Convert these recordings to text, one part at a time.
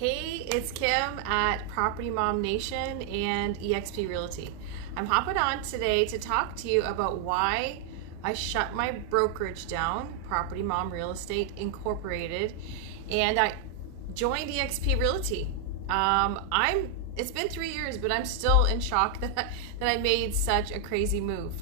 Hey, it's Kim at Property Mom Nation and eXp Realty. I'm hopping on today to talk to you about why I shut my brokerage down, Property Mom Real Estate Incorporated, and I joined eXp Realty. It's been 3 years, but I'm still in shock that I made such a crazy move.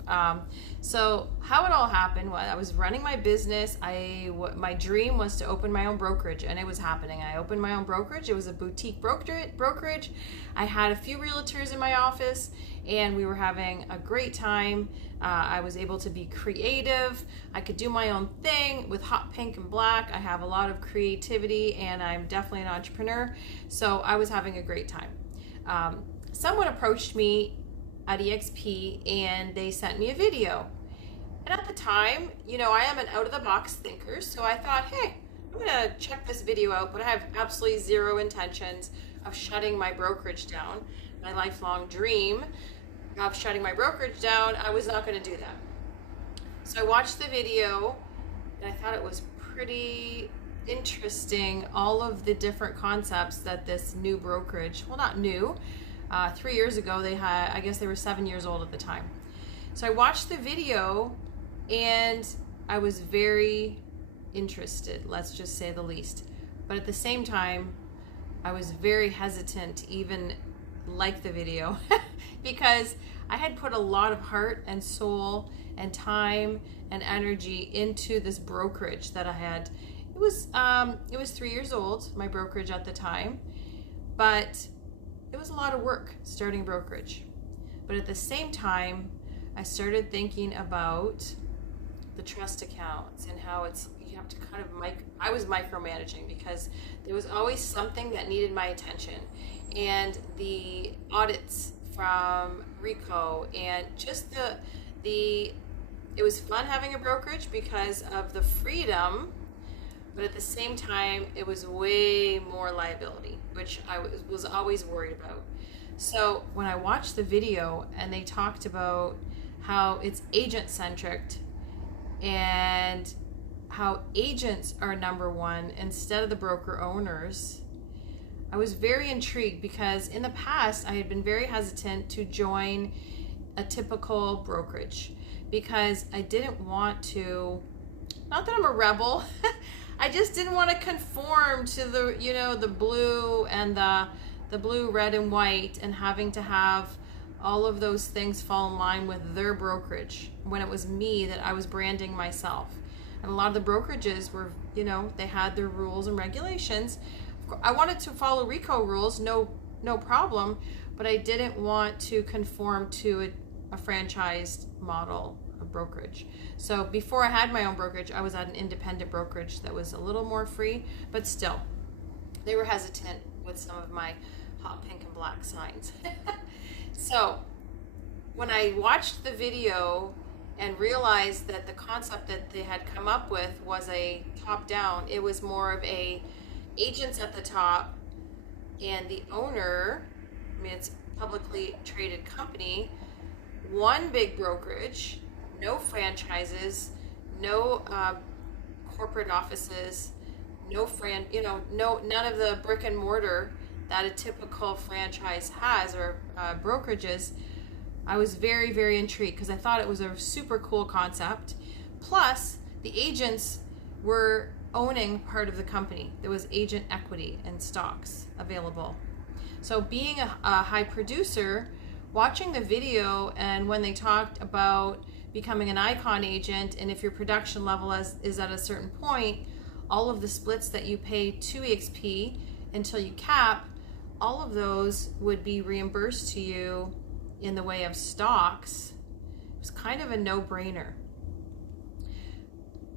So how it all happened was I was running my business. My dream was to open my own brokerage, and it was happening. I opened my own brokerage. It was a boutique brokerage. I had a few realtors in my office, and we were having a great time. I was able to be creative. I could do my own thing with hot pink and black. I have a lot of creativity, and I'm definitely an entrepreneur. So I was having a great time. Someone approached me at eXp and they sent me a video. And at the time, I am an out-of-the-box thinker, so I thought, hey, I'm gonna check this video out, but I have absolutely zero intentions of shutting my brokerage down. My lifelong dream of shutting my brokerage down, I was not gonna do that. So I watched the video and I thought it was pretty interesting, all of the different concepts that this new brokerage, well, not new, 3 years ago they had, I guess they were 7 years old at the time. So I watched the video and I was very interested, let's just say the least. But at the same time, I was very hesitant to even like the video because I had put a lot of heart and soul and time and energy into this brokerage that I had. It was 3 years old, my brokerage at the time, but it was a lot of work starting brokerage. But at the same time, I started thinking about the trust accounts and how you have to kind of I was micromanaging because there was always something that needed my attention, and the audits from Rico and just it was fun having a brokerage because of the freedom. But at the same time, it was way more liability, which I was always worried about. So when I watched the video and they talked about how it's agent-centric and how agents are number one instead of the broker owners, I was very intrigued because in the past, I had been very hesitant to join a typical brokerage because I didn't want to, not that I'm a rebel, I just didn't want to conform to the blue and the blue, red, and white, and having to have all of those things fall in line with their brokerage when it was me that I was branding myself. And a lot of the brokerages were, they had their rules and regulations. I wanted to follow Rico rules, no problem, but I didn't want to conform to a franchised model of brokerage. So before I had my own brokerage, I was at an independent brokerage that was a little more free, but still, they were hesitant with some of my hot pink and black signs. So when I watched the video and realized that the concept that they had come up with was a top-down, it was more of a agents at the top and the owner, it's a publicly traded company, one big brokerage, no franchises, no corporate offices, none of the brick and mortar that a typical franchise has or brokerages. I was very, very intrigued because I thought it was a super cool concept. Plus, the agents were owning part of the company. There was agent equity and stocks available. So being a high producer, watching the video and when they talked about becoming an icon agent, and if your production level is at a certain point, all of the splits that you pay to eXp until you cap, all of those would be reimbursed to you in the way of stocks. It was kind of a no-brainer.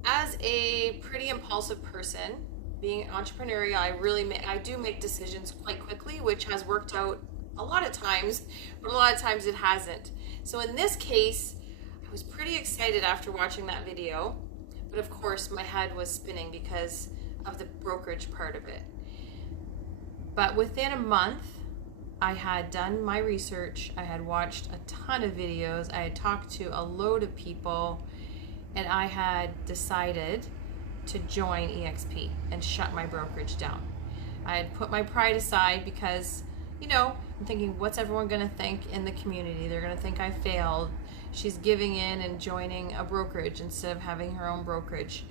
As a pretty impulsive person, being entrepreneurial, I do make decisions quite quickly, which has worked out a lot of times, but a lot of times it hasn't. So in this case, I was pretty excited after watching that video, but of course my head was spinning because of the brokerage part of it. But within a month, I had done my research, I had watched a ton of videos, I had talked to a load of people, and I had decided to join eXp and shut my brokerage down. I had put my pride aside because, I'm thinking, what's everyone going to think in the community? They're going to think I failed. She's giving in and joining a brokerage instead of having her own brokerage.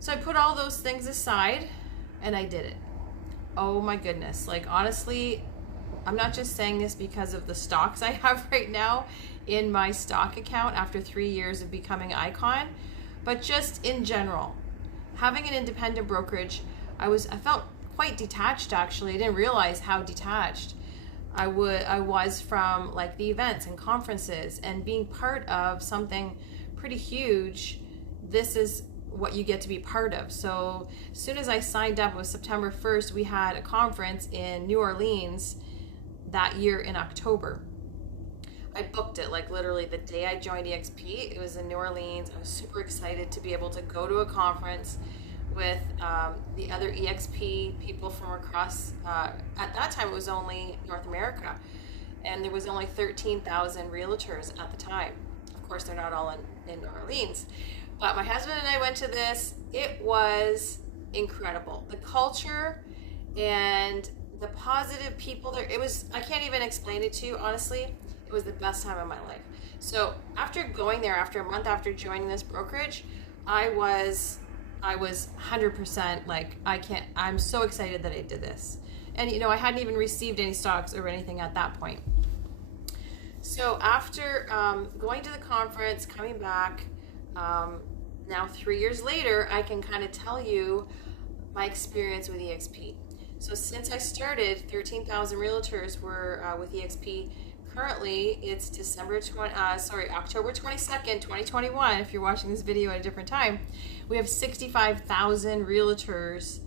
So I put all those things aside and I did it. Oh my goodness. Like, honestly, I'm not just saying this because of the stocks I have right now in my stock account after 3 years of becoming Icon, but just in general. Having an independent brokerage, I felt quite detached actually. I didn't realize how detached I was from like the events and conferences and being part of something pretty huge. This is what you get to be part of. So as soon as I signed up, it was September 1st, we had a conference in New Orleans that year in October. I booked it like literally the day I joined EXP. It was in New Orleans. I was super excited to be able to go to a conference with the other EXP people from across, at that time it was only North America, and there was only 13,000 realtors at the time. Of course, they're not all in New Orleans, but my husband and I went to this. It was incredible. The culture and the positive people there, I can't even explain it to you, honestly. It was the best time of my life. So after going there, after a month after joining this brokerage, I was 100% like, I'm so excited that I did this. And I hadn't even received any stocks or anything at that point. So after going to the conference, coming back, now 3 years later, I can kind of tell you my experience with EXP. So since I started, 13,000 realtors were with EXP. Currently, it's October 22nd, 2021. If you're watching this video at a different time, we have 65,000 realtors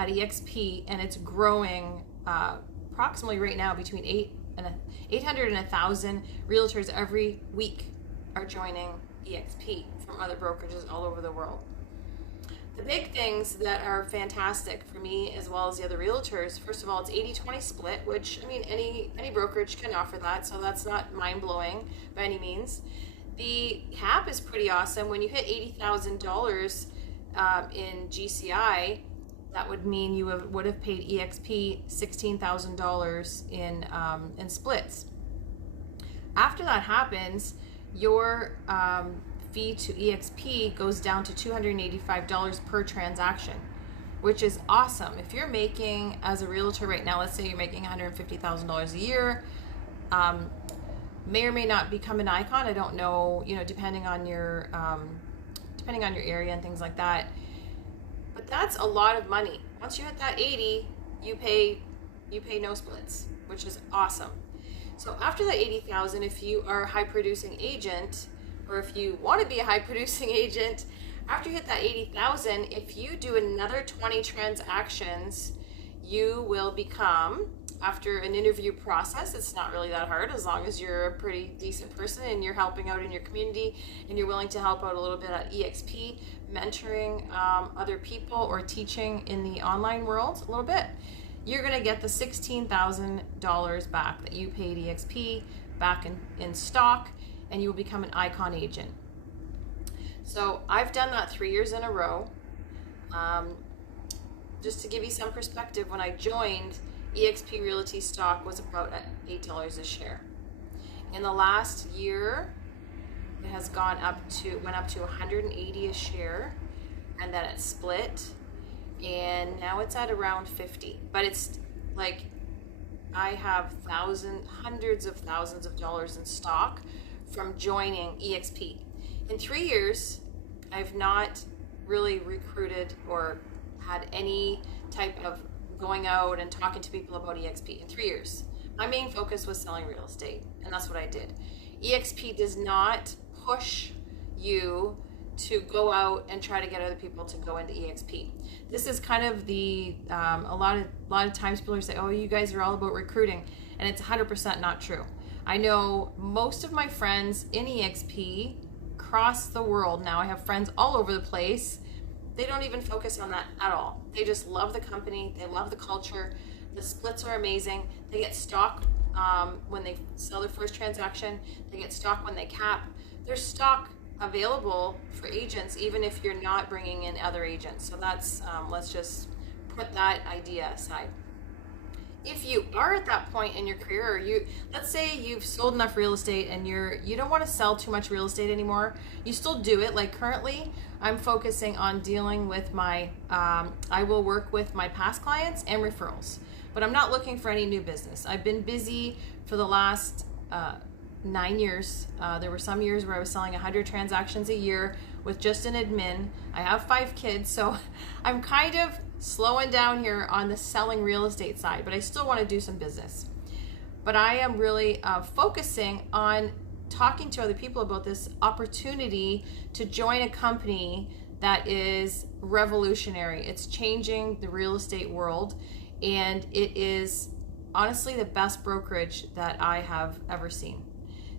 at EXP, and it's growing approximately right now between 800 and 1,000 realtors every week are joining EXP from other brokerages all over the world. The big things that are fantastic for me as well as the other realtors, first of all, it's 80-20 split, which, I mean, any brokerage can offer that, so that's not mind-blowing by any means. The cap is pretty awesome. When you hit $80,000 in GCI, that would mean you would have paid EXP $16,000 in splits. After that happens, your fee to EXP goes down to $285 per transaction, which is awesome. If you're making, as a realtor right now, let's say you're making $150,000 a year, may or may not become an Icon. I don't know, depending on your area and things like that. But that's a lot of money. Once you hit that 80, you pay no splits, which is awesome. So after that 80,000, if you are a high producing agent, or if you want to be a high producing agent, after you hit that 80,000, if you do another 20 transactions, you will become, after an interview process, it's not really that hard as long as you're a pretty decent person and you're helping out in your community and you're willing to help out a little bit at EXP, mentoring other people or teaching in the online world a little bit, you're going to get the $16,000 back that you paid EXP back in stock, and you will become an Icon agent. So I've done that 3 years in a row. Just to give you some perspective, when I joined, EXP Realty stock was about at $8 a share. In the last year, it has went up to 180 a share, and then it split, and now it's at around 50. But it's like, I have hundreds of thousands of dollars in stock from joining EXP. In 3 years, I've not really recruited or had any type of going out and talking to people about EXP in 3 years. My main focus was selling real estate, and that's what I did. EXP does not push you to go out and try to get other people to go into EXP. This is kind of the a lot of times people say, "Oh, you guys are all about recruiting," and it's 100% not true. I know most of my friends in EXP across the world now. I have friends all over the place. They don't even focus on that at all. They just love the company. They love the culture. The splits are amazing. They get stock when they sell their first transaction. They get stock when they cap. There's stock available for agents even if you're not bringing in other agents. So that's let's just put that idea aside. If you are at that point in your career, let's say you've sold enough real estate and you don't want to sell too much real estate anymore, you still do it. Like currently I'm focusing on dealing with my I will work with my past clients and referrals, but I'm not looking for any new business. I've been busy for the last 9 years. There were some years where I was selling 100 transactions a year with just an admin. I have 5 kids, so I'm kind of slowing down here on the selling real estate side, but I still want to do some business. But I am really focusing on talking to other people about this opportunity to join a company that is revolutionary. It's changing the real estate world, and it is honestly the best brokerage that I have ever seen.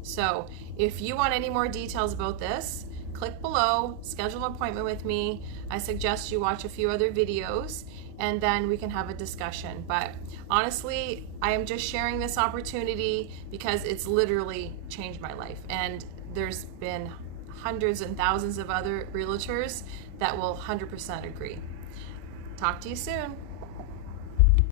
So if you want any more details about this, click below, schedule an appointment with me. I suggest you watch a few other videos and then we can have a discussion. But honestly, I am just sharing this opportunity because it's literally changed my life. And there's been hundreds and thousands of other realtors that will 100% agree. Talk to you soon.